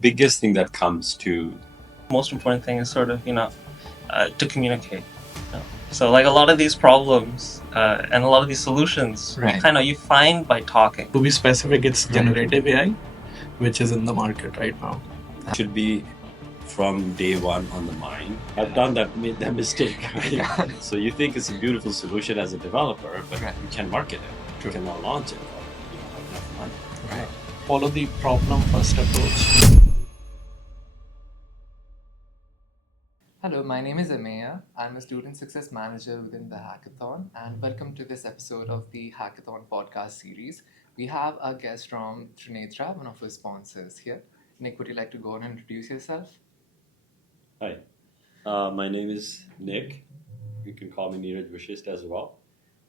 biggest thing that comes to most important thing is sort of to communicate. So like a lot of these problems and a lot of these solutions, Right. you find by talking. To be specific, it's generative AI, which is in the market right now. should be from day one on the mind. I've done that, made that mistake. Right? So you think it's a beautiful solution as a developer, but Right. you can't market it, you cannot launch it, or you don't have enough money. Right. Follow the problem first approach. Hello, my name is Ameya. I'm a student success manager within the hackathon, and welcome to this episode of the Hackathon podcast series. We have our guest from Trinetra, one of our sponsors here. Nick, would you like to go on and introduce yourself? Hi, my name is Nick. You can call me Neeraj Vashist as well,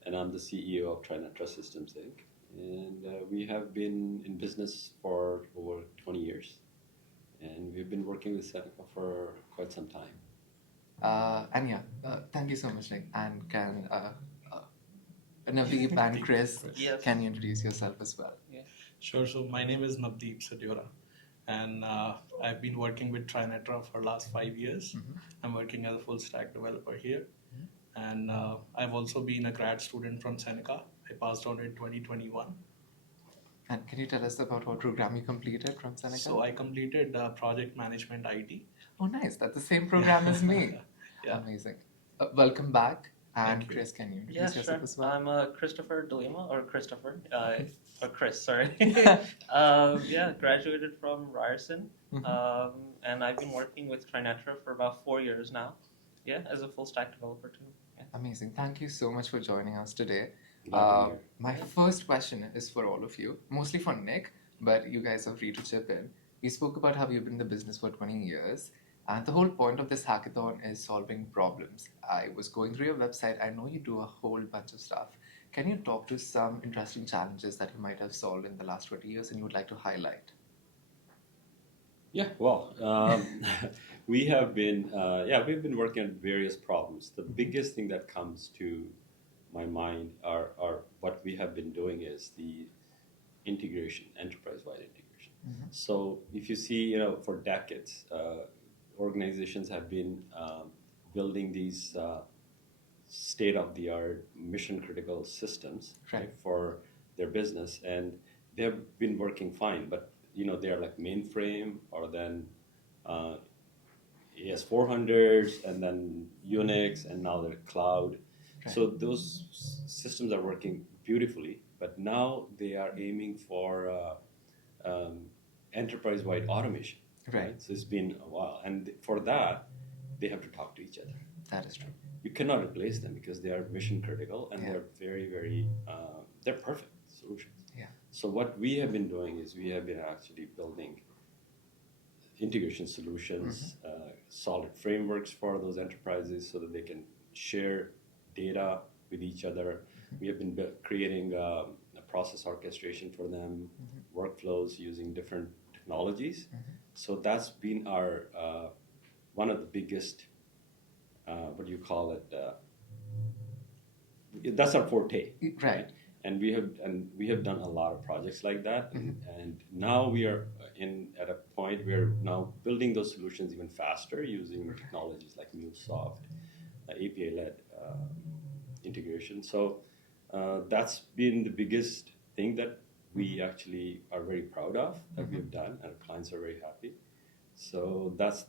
and I'm the CEO of Trinetra Systems Inc. And we have been in business for over 20 years, and we've been working with Seneca for quite some time. Thank you so much, Nick. And can Navdeep and Chris, Yes. can you introduce yourself as well? Sure. So my name is Navdeep Sadyora, and I've been working with Trinetra for the last 5 years. I'm working as a full stack developer here, and I've also been a grad student from Seneca. I passed out in 2021. And can you tell us about what program you completed from Seneca? So I completed project management IT. Oh, nice. That's the same program as me. Yeah. Amazing. Welcome back. And Thank you. Chris, can you Yeah, introduce yourself sure. as well? I'm Christopher Delima, or Christopher, or Chris, sorry. Graduated from Ryerson, and I've been working with Trinetra for about 4 years now. Yeah, as a full stack developer too. Yeah. Amazing. Thank you so much for joining us today. Glad to be here. My first question is for all of you, mostly for Nick, but you guys are free to chip in. We spoke about how you've been in the business for 20 years, and the whole point of this hackathon is solving problems. I was going through your website. I know you do a whole bunch of stuff. Can you talk to some interesting challenges that you might have solved in the last 20 years and you would like to highlight? Yeah, well, we have been, we've been working on various problems. The biggest thing that comes to my mind are what we have been doing is the integration, enterprise-wide integration. So if you see, for decades, organizations have been building these state-of-the-art, mission-critical systems Right. for their business, and they've been working fine, but they're like mainframe or then AS400s and then Unix, and now they're cloud. Right. So those systems are working beautifully, but now they are aiming for enterprise-wide automation. Right. So it's been a while, and for that, they have to talk to each other. That is true. You cannot replace them because they are mission critical and they're very, very, they're perfect solutions. Yeah. So what we have been doing is we have been actually building integration solutions, solid frameworks for those enterprises so that they can share data with each other. We have been creating a process orchestration for them, workflows using different technologies. So that's been our one of the biggest, what do you call it? That's our forte. Right. And we have done a lot of projects like that, and now we are at a point where now building those solutions even faster using technologies like MuleSoft, API-led integration. So that's been the biggest thing that we actually are very proud of that we have done, and our clients are very happy. So that's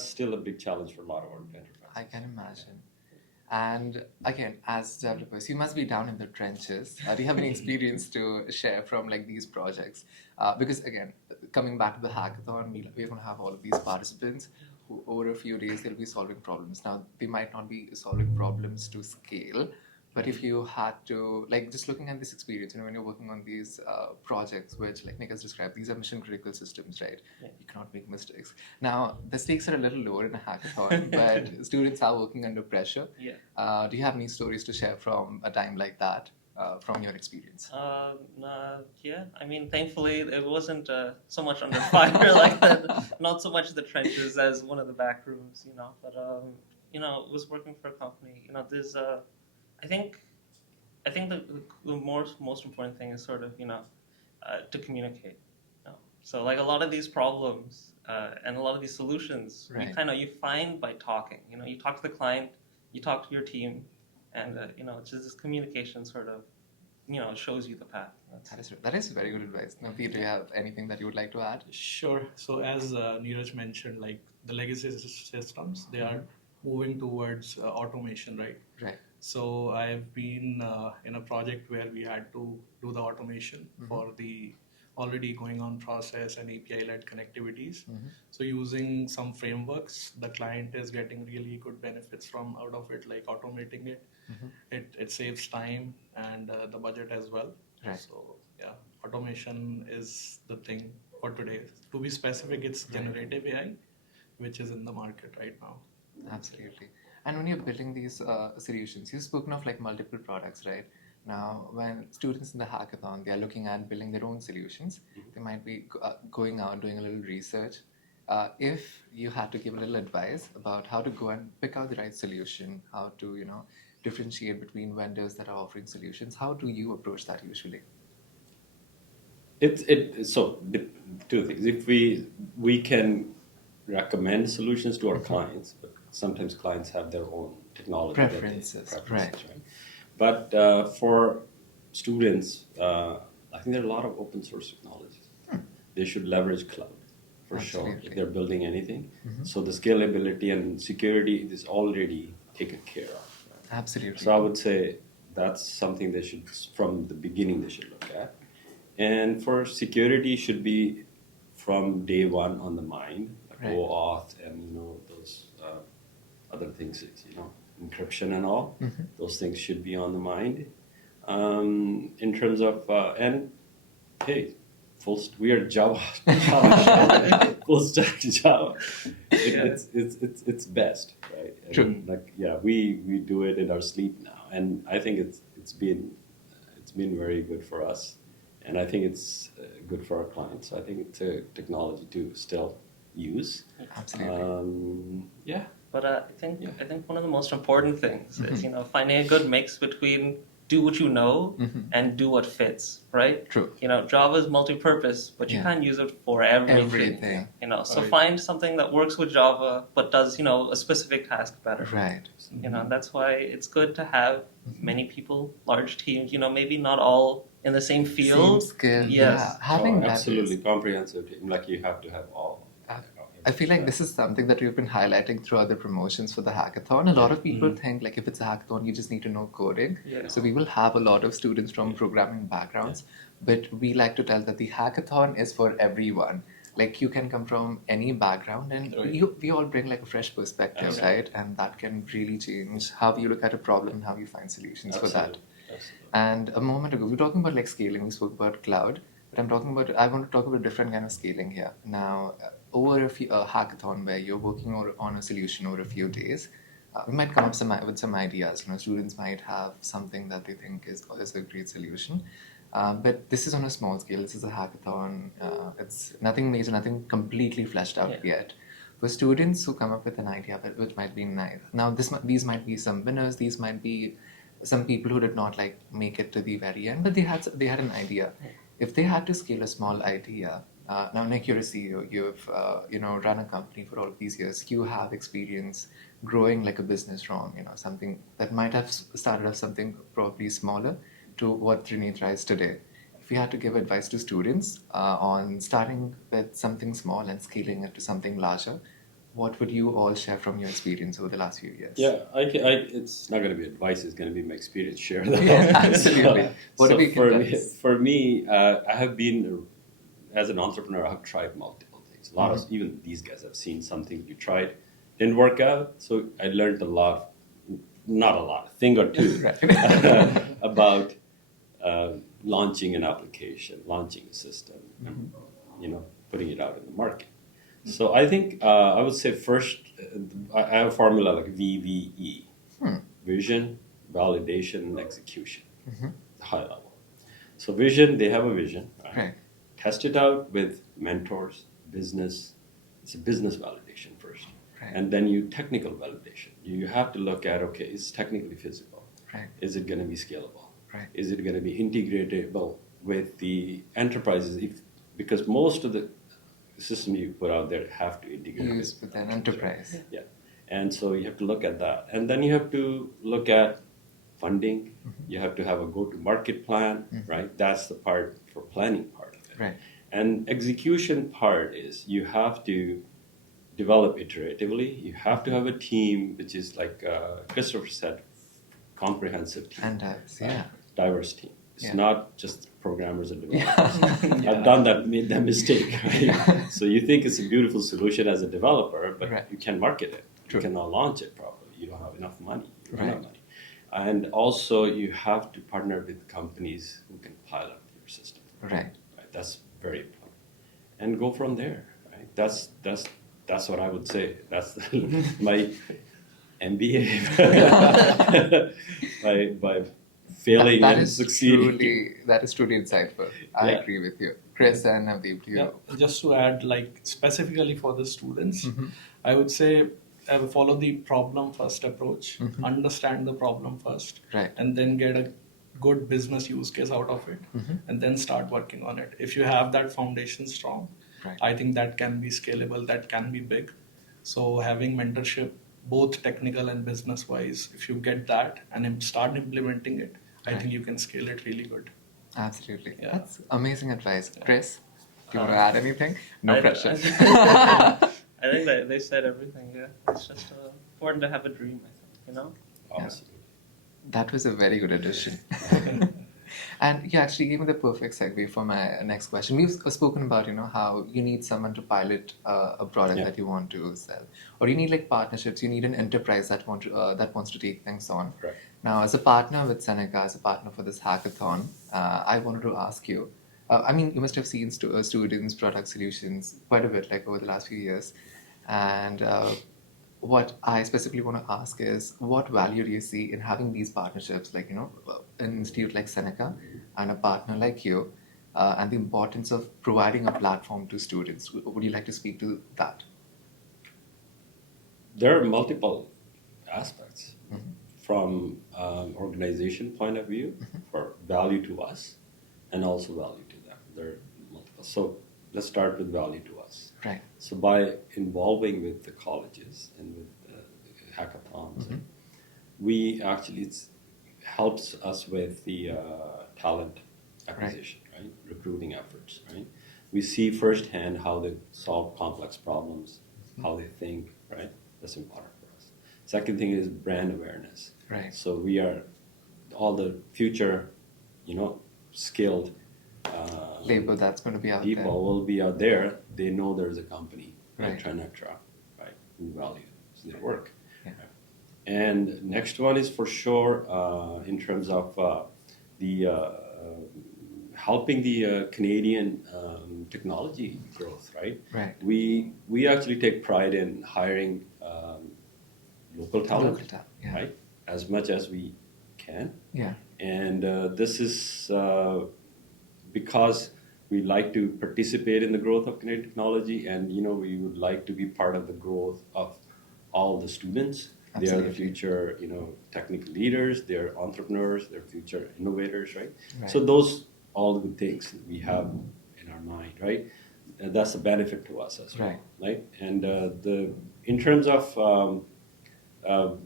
still a big challenge for a lot of our enterprises. I can imagine. And again, as developers, you must be down in the trenches. Do you have any experience to share from like these projects? Because again, coming back to the hackathon, we're going to have all of these participants who, over a few days, they'll be solving problems. Now, they might not be solving problems to scale, but if you had to, like, just looking at this experience, when you're working on these projects, which, like Nick has described, these are mission-critical systems, right? Yeah. You cannot make mistakes. Now, the stakes are a little lower in a hackathon, but students are working under pressure. Yeah. Do you have any stories to share from a time like that, from your experience? Yeah, I mean, thankfully, it wasn't so much under fire like that. Not so much the trenches as one of the back rooms, But it was working for a company. There's I think the most important thing is sort of to communicate. So like a lot of these problems and a lot of these solutions, Right. you find by talking. You talk to the client, you talk to your team, and it's just this communication sort of shows you the path. That is very good advice. Navdeep, do you have anything that you would like to add? Sure. So as Neeraj mentioned, like the legacy systems, they are moving towards automation, right? Right. So I've been in a project where we had to do the automation for the already going on process and API-led connectivities. So using some frameworks, the client is getting really good benefits from out of it, like automating it. It saves time and the budget as well. Right. So yeah, automation is the thing for today. To be specific, it's generative AI, which is in the market right now. Absolutely. And when you're building these solutions, you've spoken of like multiple products, right? Now, when students in the hackathon, they are looking at building their own solutions, they might be going out doing a little research. If you had to give a little advice about how to go and pick out the right solution, how to differentiate between vendors that are offering solutions, how do you approach that usually? Two things. If we can recommend solutions to our clients, but sometimes clients have their own technology Preferences, right. But for students, I think there are a lot of open source technologies. They should leverage cloud for sure if they're building anything. So the scalability and security is already taken care of. Right? Absolutely. So I would say that's something they should, from the beginning, they should look at. And for security, should be from day one on the mind, like OAuth and those other things, encryption and all. Those things should be on the mind. In terms of and hey, we are Java full stack Java. It's best, right? And True. We do it in our sleep now, and I think it's been very good for us. And I think it's good for our clients. So I think it's a technology to still use. Absolutely. But I think one of the most important things is finding a good mix between do what you know and do what fits, right? True. Java is multi-purpose, but you can't use it for everything. So find something that works with Java but does a specific task better. Right. That's why it's good to have many people, large teams. Maybe not all in the same field. Same skill. Yes. Yeah. Having that absolutely comprehensive team. Like you have to have all. I feel like this is something that we've been highlighting throughout the promotions for the hackathon. A lot of people think like if it's a hackathon, you just need to know coding. Yeah. So we will have a lot of students from programming backgrounds, but we like to tell that the hackathon is for everyone. Like you can come from any background and we all bring like a fresh perspective, right? And that can really change how you look at a problem and how you find solutions for that. And a moment ago, we were talking about like scaling, we spoke about cloud, but I want to talk about a different kind of scaling here. Now, over a hackathon where you're working on a solution over a few days, we might come up with some ideas. Students might have something that they think is a great solution. But this is on a small scale. This is a hackathon. It's nothing major, nothing completely fleshed out yet. For students who come up with an idea which might be nice. Now, these might be some winners. These might be some people who did not make it to the very end, but they had an idea. If they had to scale a small idea, now Nick, you're a CEO. You've run a company for all of these years. You have experience growing like a business from something that might have started off something probably smaller to what Trinetra is today. If you had to give advice to students on starting with something small and scaling it to something larger, what would you all share from your experience over the last few years? Yeah, it's not going to be advice. It's going to be my experience share. Yeah, absolutely. For me, I have been, as an entrepreneur, I've tried multiple things. A lot of, even these guys have seen something you tried, didn't work out. So I learned a lot, not a lot, a thing or two about launching an application, launching a system, and, putting it out in the market. So I think I would say first, I have a formula like VVE, vision, validation, and execution, high level. So vision, they have a vision. Right? Test it out with mentors, business. It's a business validation first. Right. And then technical validation. You have to look at, okay, is it technically feasible? Right. Is it going to be scalable? Right. Is it going to be integratable with the enterprises? If because most of the system you put out there have to integrate Use with an enterprise. Yeah, and so you have to look at that, and then you have to look at funding. You have to have a go-to-market plan, right? That's the part for planning part of it. Right. And execution part is you have to develop iteratively. You have to have a team, which is like Christopher said, comprehensive team, And diverse team. It's Yeah. not just programmers and developers. I've done that, made that mistake. Right? So you think it's a beautiful solution as a developer, but Right. you can't market it. True. You cannot launch it properly. You don't have enough money. You don't Right. have money. And also you have to partner with companies who can pilot your system. Right. Right? That's very important. And go from there. Right? That's what I would say. That's my MBA by failing That and is succeeding. that is truly insightful. I Yeah. agree with you, Chris and Navdeep. Do you? Yeah, just to add, like specifically for the students, Mm-hmm. I would say follow the problem first approach, Mm-hmm. understand the problem first, Right. and then get a good business use case out of it, Mm-hmm. and then start working on it. If you have that foundation strong, Right. I think that can be scalable, that can be big. So having mentorship, both technical and business wise, if you get that and start implementing it, I Right. think you can scale it really good. Absolutely. Yeah. That's amazing advice. Chris, do you want to add anything? No I- pressure. I think that they said everything. Yeah, it's just important to have a dream. I think, you know. Awesome. That was a very good addition. And you actually gave me the perfect segue for my next question. We've spoken about, how you need someone to pilot a product Yeah. that you want to sell, or you need like partnerships. You need an enterprise that wants to take things on. Correct. Now, as a partner with Seneca, as a partner for this hackathon, I wanted to ask you. You must have seen students' product solutions quite a bit, like over the last few years, and what I specifically want to ask is, what value do you see in having these partnerships, like, an institute like Seneca and a partner like you, and the importance of providing a platform to students? Would you like to speak to that? There are multiple aspects Mm-hmm. from organization point of view for value to us and also value to them. There are multiple. So let's start with value to us. Right. So by involving with the colleges and with hackathons, we actually, it helps us with the talent acquisition, right? Recruiting efforts, right? We see firsthand how they solve complex problems, how they think, right? That's important for us. Second thing is brand awareness. Right. So we are all the future, skilled Labor that's going to be out people will be out there. They know there's a company like Right. Trinetra, right, who values their work. Yeah. Right. And next one is for sure in terms of the helping the Canadian technology growth, right? Right. We actually take pride in hiring local talent, Local talent, yeah. right, as much as we can. Yeah. And this is because we like to participate in the growth of Canadian technology, and we would like to be part of the growth of all the students. They are the Absolutely. future, technical leaders. They're entrepreneurs. They're future innovators, right? Right. So those all the good things that we have in our mind, right? And that's a benefit to us as well, right? And in terms of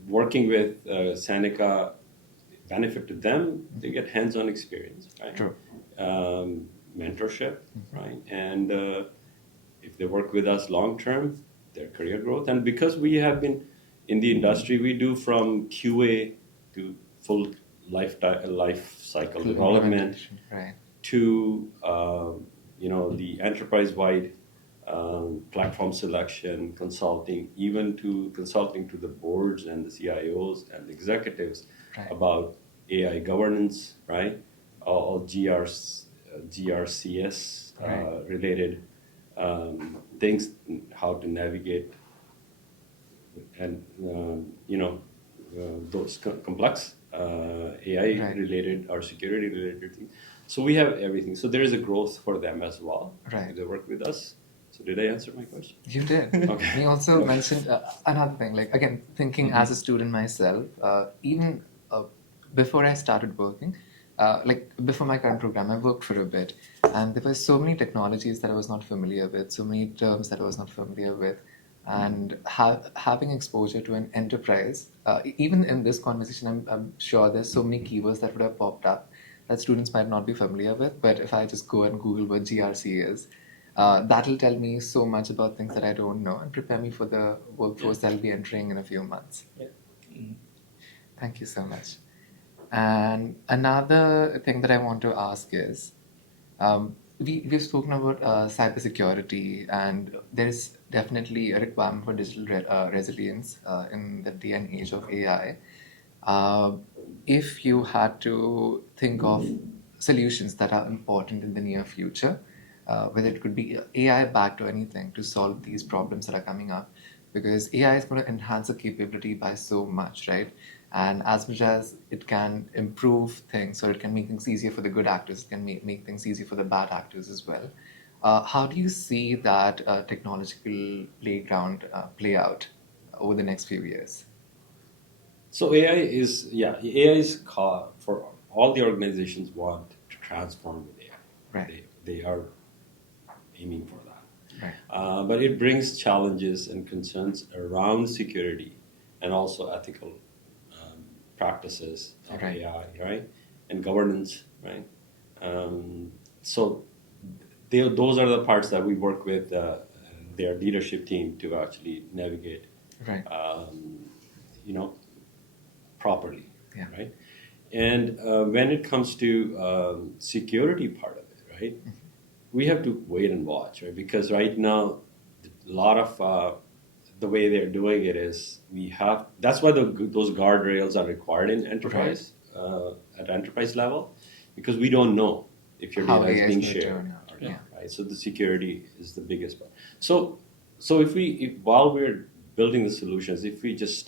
working with Seneca, benefit to them, they get hands-on experience, right? True. Mentorship, right? And if they work with us long-term, their career growth. And because we have been in the industry, we do from QA to full life cycle development Right. to the enterprise-wide platform selection, consulting, even to consulting to the boards and the CIOs and the executives Right. about AI governance, right? All GRCS Right. related things, how to navigate, and those complex AI Right. related or security related things. So we have everything. So there is a growth for them as well. Right. They work with us. So did I answer my question? You did. Okay. He also Okay. mentioned another thing, like, again, thinking as a student myself, even before I started working, like before my current program, I worked for a bit. And there were so many technologies that I was not familiar with, so many terms that I was not familiar with. And having exposure to an enterprise, even in this conversation, I'm sure there's so many keywords that would have popped up that students might not be familiar with. But if I just go and Google what GRC is, that'll tell me so much about things that I don't know and prepare me for the workforce that I'll be entering in a few months. Yeah. Thank you so much. And another thing that I want to ask is, we've spoken about cybersecurity, and there is definitely a requirement for digital resilience in the day and age of AI. If you had to think of solutions that are important in the near future, whether it could be AI backed or anything to solve these problems that are coming up, because AI is going to enhance the capability by so much, right? And as much as it can improve things, or it can make things easier for the good actors, it can make things easier for the bad actors as well. How do you see that technological playground play out over the next few years? So AI is for all the organizations want to transform with AI. Right. They are aiming for that. Right. But it brings challenges and concerns around security and also ethical practices of Right. AI, right? And governance, right? So those are the parts that we work with their leadership team to actually navigate, Right. Properly, Yeah. right? And when it comes to security part of it, right? We have to wait and watch, right? Because right now, a lot of the way they're doing it is that's why those guardrails are required in enterprise, at enterprise level, because we don't know if your How data AI is being is gonna shared turn out, or not, yeah. right? So the security is the biggest part. So if while we're building the solutions, if we just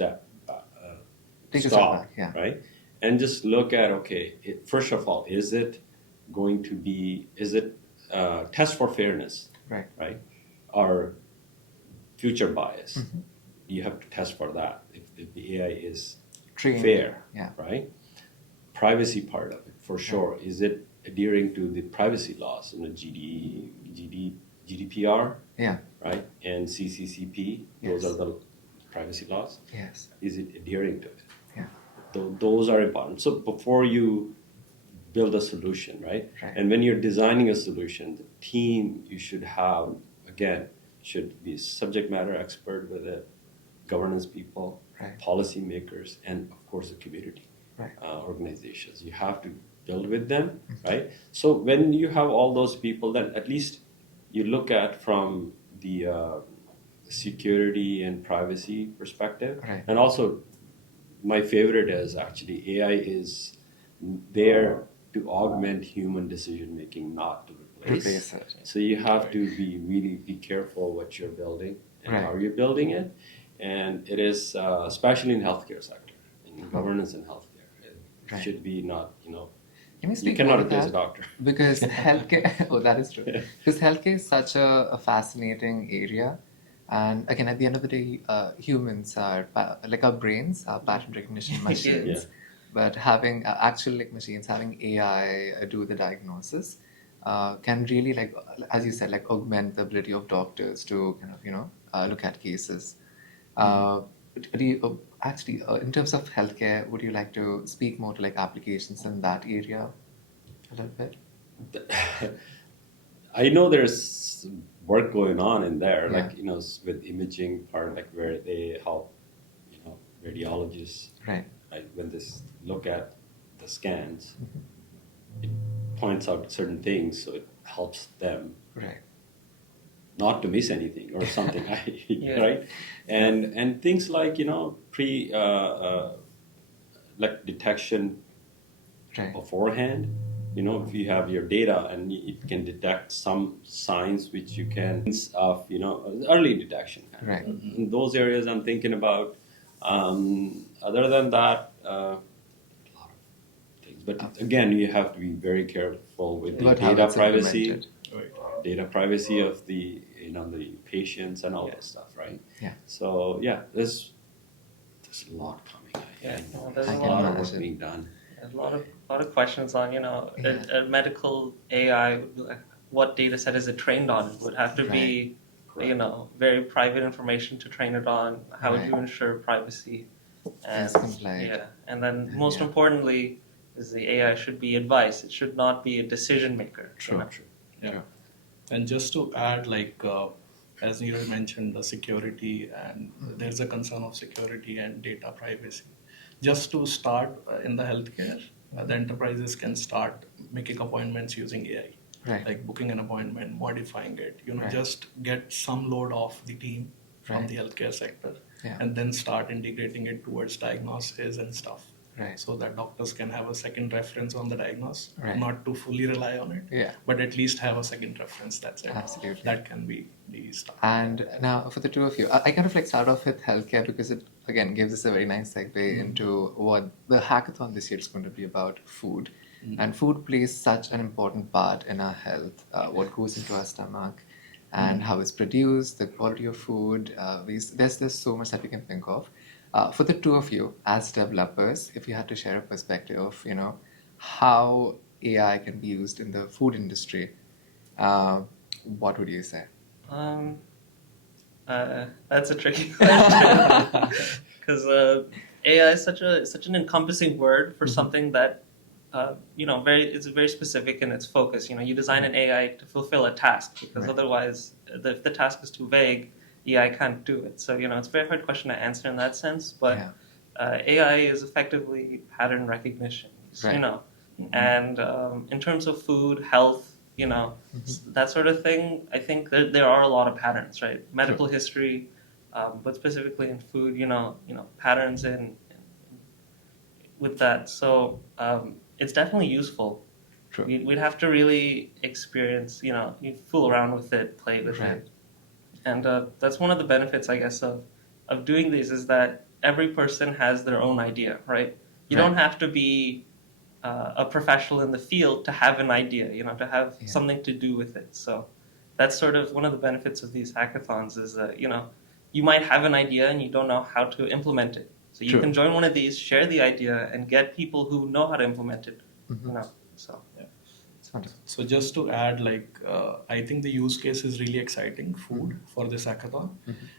Take a step stop, back, yeah. right, and just look at first of all, is it test for fairness, Right. or future bias? You have to test for that if the AI is Trained. fair, Yeah. right? Privacy part of it, for sure. Is it adhering to the privacy laws, GDPR, Yeah. right, and CCCP? Yes. Those are the privacy laws. Yes. Is it adhering to it? Yeah. Those are important. So before you build a solution, right? Right. And when you're designing a solution, the team you should have, again, should be subject matter expert with it, governance people, Right. policymakers, and of course the community, Right. organizations. You have to build with them, right? So when you have all those people, then at least you look at from the security and privacy perspective, Right. and also my favorite is actually AI is there to augment human decision making, not to replace. Replace it. So you have to be careful what you're building and Right. how you're building it, and it is especially in healthcare sector, in governance in healthcare, it Right. should be not Can you you speak cannot more to replace a that? doctor. Because healthcare, oh, that is true. Because healthcare is such a fascinating area. And again, at the end of the day, humans are, like our brains are pattern recognition machines. Yeah. But having actual like machines, having AI do the diagnosis, can really, like, as you said, like augment the ability of doctors to kind of, look at cases. Do you, in terms of healthcare, would you like to speak more to like applications in that area a little bit? I know there's work going on in there, Yeah. like with imaging part, like where they help radiologists, Right. right, when they look at the scans, it points out certain things, so it helps them Right. not to miss anything or something, Yeah. right? And things like like detection Right. beforehand. If you have your data and it can detect some signs which you can of early detection. Right. In those areas, I'm thinking about. Other than that, a lot of things. But again, you have to be very careful with the About how data it's privacy. implemented. Data privacy of the the patients and all that stuff, right? Yeah. So there's a lot coming. Yeah, I know. there's There's a a lot of work lot. being done. A lot of questions on Yeah. a medical AI would be like what data set is it trained on? It would have to be, you know, very private information to train it on. How would you ensure privacy? And yeah, and then most importantly is the AI should be advice. It should not be a decision maker. True. You know? True. Yeah. And just to add, like, as Neeraj mentioned, the security, and there's a concern of security and data privacy. Just to start in the healthcare, the enterprises can start making appointments using AI, like booking an appointment, modifying it, you know, just get some load off the team from the healthcare sector, and then start integrating it towards diagnosis and stuff. So that doctors can have a second reference on the diagnosis, not to fully rely on it, but at least have a second reference. That's it. Absolutely. That can be the stuff. And now for the two of you, I kind of like start off with healthcare because it again gives us a very nice segue into what the hackathon this year is going to be about: food. And food plays such an important part in our health. What goes into our stomach, and how it's produced, the quality of food. There's so much that we can think of. For the two of you, as developers, if you had to share a perspective of, you know, how AI can be used in the food industry, what would you say? That's a tricky question because AI is such an encompassing word for something that you know it's very specific in its focus. You know, you design an AI to fulfill a task because otherwise, if the task is too vague, AI can't do it. So, you know, it's a very hard question to answer in that sense, but AI is effectively pattern recognition, you know, and in terms of food, health, you know, that sort of thing, I think there are a lot of patterns, right? Medical history, but specifically in food, you know, patterns with that. So it's definitely useful. We'd have to really experience, you know, you fool around with it, play with it. And that's one of the benefits, I guess, of doing these is that every person has their own idea, right? You don't have to be a professional in the field to have an idea, you know, to have something to do with it. So that's sort of one of the benefits of these hackathons is that, you know, you might have an idea and you don't know how to implement it. So you can join one of these, share the idea, and get people who know how to implement it, you know, so. So just to add, like, I think the use case is really exciting, food, for this hackathon.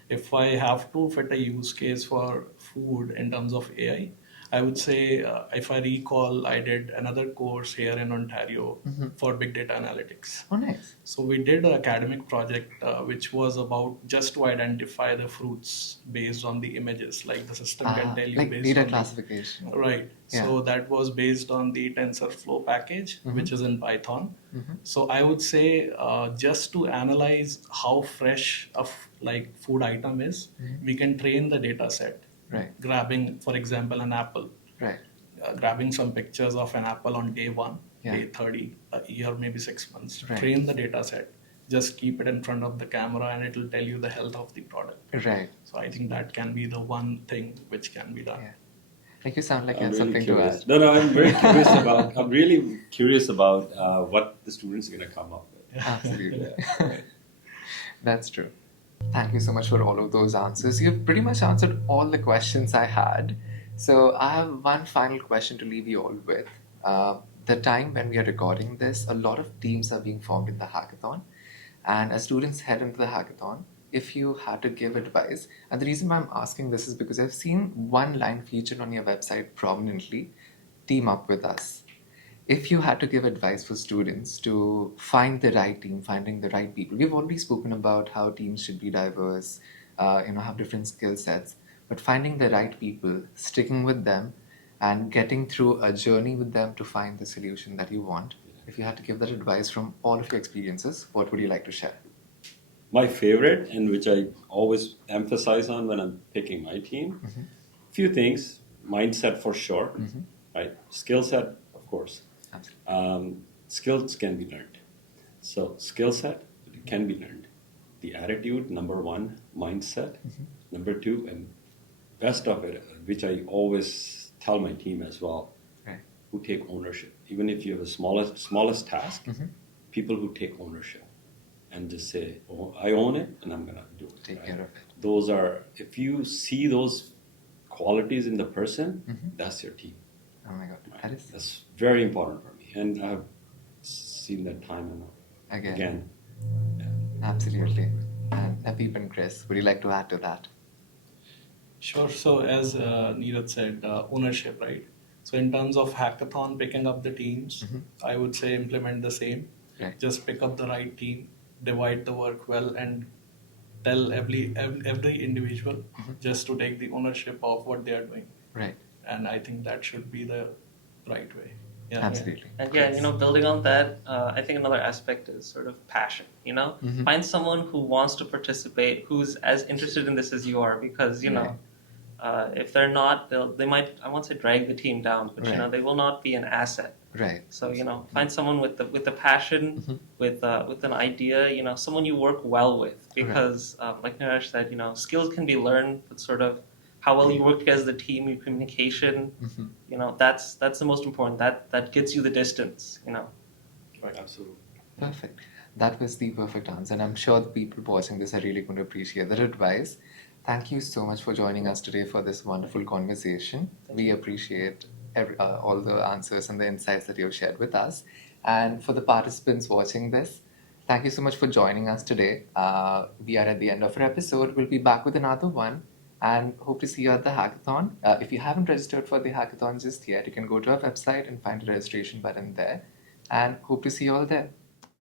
If I have to fit a use case for food in terms of AI, I would say, if I recall, I did another course here in Ontario for big data analytics. Oh, nice. So we did an academic project which was about just to identify the fruits based on the images, like the system can tell you like based data on classification. Right. So that was based on the TensorFlow package, which is in Python. So I would say just to analyze how fresh a like food item is, we can train the data set. Grabbing, for example, an apple. Grabbing some pictures of an apple on day 1, day 30, a year, maybe 6 months. Train the data set. Just keep it in front of the camera and it will tell you the health of the product. So I think that can be the one thing which can be done. Like you sound like you have really something curious. to add. No, I'm very curious about. I'm really curious about what the students are going to come up with. Absolutely. That's true. Thank you so much for all of those answers. You've pretty much answered all the questions I had. So I have one final question to leave you all with. The time when we are recording this, a lot of teams are being formed in the hackathon. And as students head into the hackathon, if you had to give advice, and the reason why I'm asking this is because I've seen one line featured on your website prominently, team up with us. If you had to give advice for students to find the right team, finding the right people, we've already spoken about how teams should be diverse, have different skill sets, but finding the right people, sticking with them, and getting through a journey with them to find the solution that you want. If you had to give that advice from all of your experiences, what would you like to share? My favorite, and which I always emphasize on when I'm picking my team, few things: mindset for sure, right? Skill set, of course. Skills can be learned. So skill set can be learned. The attitude, number one, mindset, number two, and best of it, which I always tell my team as well, who take ownership. Even if you have a smallest task, people who take ownership and just say, oh, I own it and I'm going to do it. Take care of it. Those are, if you see those qualities in the person, that's your team. Oh my God. That's very important for me. And I've seen that time enough. again. Absolutely. And Habib and Chris, would you like to add to that? Sure. So as Neeraj said, ownership, right? So in terms of hackathon, picking up the teams, I would say implement the same. Right. Just pick up the right team, divide the work well, and tell every individual just to take the ownership of what they are doing. Right. And I think that should be the right way. Yeah. Absolutely. And yeah, building on that, I think another aspect is sort of passion. Find someone who wants to participate, who's as interested in this as you are, because if they're not, they might, I won't say drag the team down, but Right. they will not be an asset. Right. So find someone with the passion, with an idea, someone you work well with, because like Naresh said, skills can be learned, but sort of how well you work together as a team, your communication, that's the most important. That gets you the distance. Right, absolutely. Perfect. That was the perfect answer, and I'm sure the people watching this are really going to appreciate that advice. Thank you so much for joining us today for this wonderful conversation. We appreciate all the answers and the insights that you've shared with us. And for the participants watching this, thank you so much for joining us today. We are at the end of our episode. We'll be back with another one and hope to see you at the hackathon. If you haven't registered for the hackathon just yet, you can go to our website and find the registration button there. And hope to see you all there.